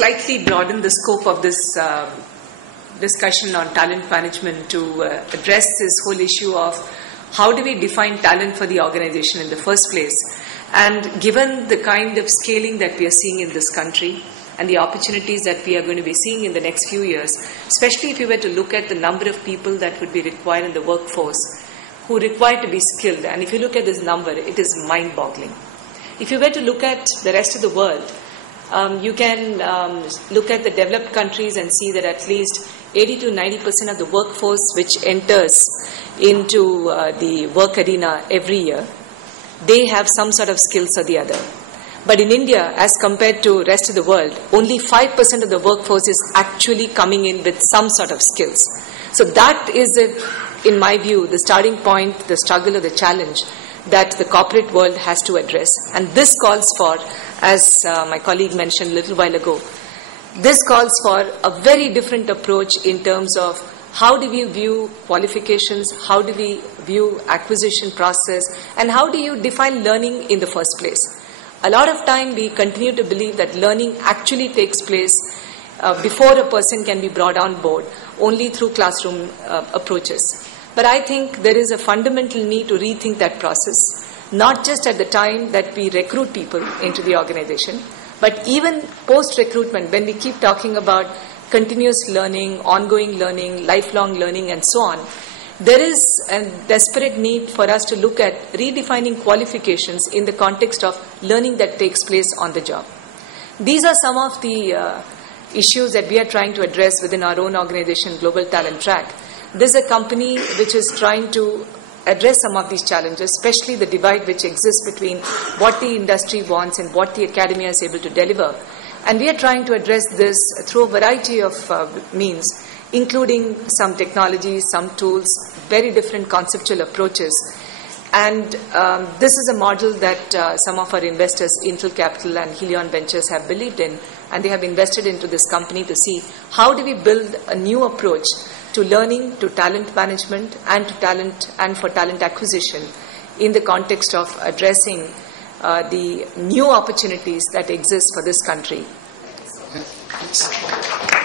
slightly broaden the scope of this discussion on talent management to address this whole issue of how do we define talent for the organization in the first place. And given the kind of scaling that we are seeing in this country and the opportunities that we are going to be seeing in the next few years, especially if you were to look at the number of people that would be required in the workforce who require to be skilled, and if you look at this number, it is mind-boggling. If you were to look at the rest of the world, you can look at the developed countries and see that at least 80 to 90% of the workforce which enters into the work arena every year, they have some sort of skills or the other. But in India, as compared to rest of the world, only 5% of the workforce is actually coming in with some sort of skills. So that is, in my view, the starting point, the struggle or the challenge that the corporate world has to address. And this calls for, as my colleague mentioned a little while ago, this calls for a very different approach in terms of how do we view qualifications, how do we view acquisition process, and how do you define learning in the first place. A lot of time we continue to believe that learning actually takes place before a person can be brought on board, only through classroom approaches. But I think there is a fundamental need to rethink that process, not just at the time that we recruit people into the organization, but even post-recruitment, when we keep talking about continuous learning, ongoing learning, lifelong learning, and so on, there is a desperate need for us to look at redefining qualifications in the context of learning that takes place on the job. These are some of the issues that we are trying to address within our own organization, Global Talent Track. This is a company which is trying to address some of these challenges, especially the divide which exists between what the industry wants and what the academia is able to deliver. And we are trying to address this through a variety of means, including some technologies, some tools, very different conceptual approaches. And this is a model that some of our investors, Intel Capital and Helion Ventures, have believed in, and they have invested into this company to see how do we build a new approach to learning, to talent management, and to talent and for talent acquisition in the context of addressing the new opportunities that exist for this country. Yes.